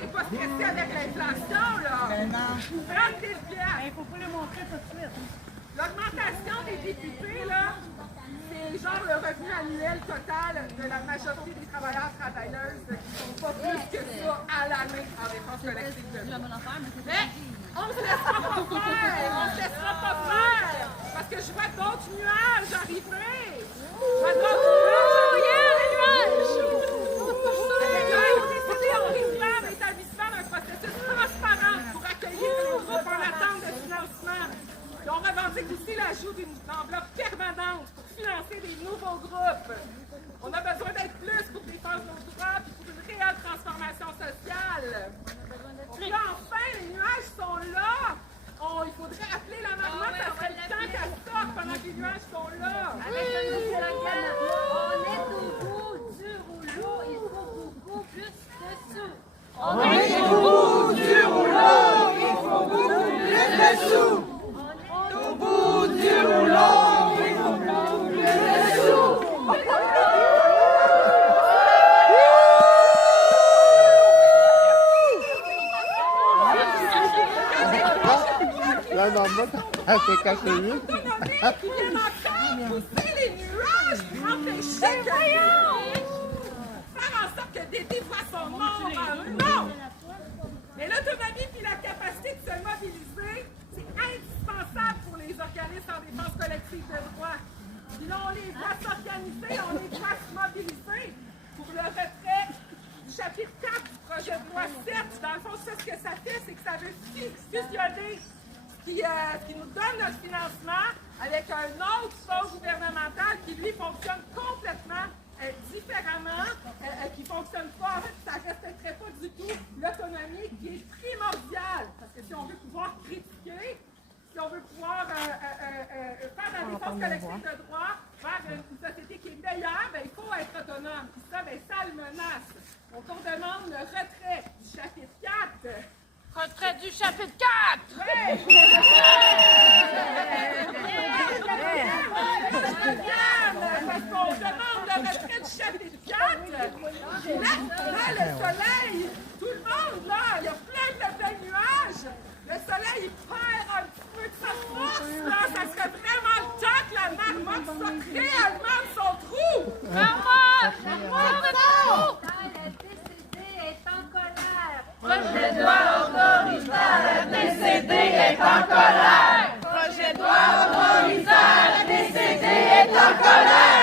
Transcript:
t'es pas stressé avec l'inflation, là. Ben non. 30 000 piastres. Il faut pas le montrer tout de suite. L'augmentation des députés, là, c'est genre le revenu annuel total de la majorité des travailleurs-travailleuses qui ne sont pas plus que ça à l'année en défense collective de droit. Mais on ne se laissera pas faire! On ne se laissera pas faire! Parce que je vois d'autres nuages arriver! Je vois d'autres nuages arriver! On décidé en réclame l'établissement d'un processus transparent pour accueillir les groupes en attente de financement. Et on revendique aussi l'ajout d'une enveloppe permanente pour financer des nouveaux groupes. On a besoin d'être plus pour défendre nos droits et pour une réelle transformation sociale. Puis enfin, les nuages sont là. Il faudrait appeler la marmotte à ce temps qu'elle sorte pendant que les nuages sont là. Avec le nouveau slogan, on est au bout du rouleau, il faut beaucoup plus de sous. On est au bout du rouleau, il faut beaucoup plus de sous. Au bout du rouleau, il faut beaucoup plus de sous. La marmotte, elle s'est cachée vite. L'autonomie qui vient encore pousser les nuages pour empêcher que faire en sorte que Dédé fasse son monde non! Mais l'autonomie et la capacité de se mobiliser, c'est indispensable pour les organismes en défense collective de droit. Sinon, on les voit s'organiser, on les voit se mobiliser pour le retrait du chapitre 4 du projet de loi 7. Dans le fond, ça, ce que ça fait, c'est que ça veut fusionner qui nous donne notre financement avec un autre fonds gouvernemental qui, lui, fonctionne complètement différemment, qui ne fonctionne pas, en fait, ça ne respecterait pas du tout l'autonomie qui est primordiale. Parce que si on veut pouvoir critiquer, si on veut pouvoir faire la défense collective de droit vers une société qui est meilleure, ben, il faut être autonome. Puis ça, ben, ça le menace. Donc, on demande le retrait du chapitre 4. Retrait du chapitre 4! Parce qu'on demande le retrait du chapitre 4. Là, le soleil, tout le monde, là, il y a plein de nuages. Le soleil, il perd un petit peu de sa force, là. Ça serait vraiment le temps que la marmotte sorte réellement de son trou. Marmotte! Marmotte de trou! La DCD est en colère. Projet de loi autoritaire, la DCD est en colère. Projet de loi autoritaire, la DCD est en colère.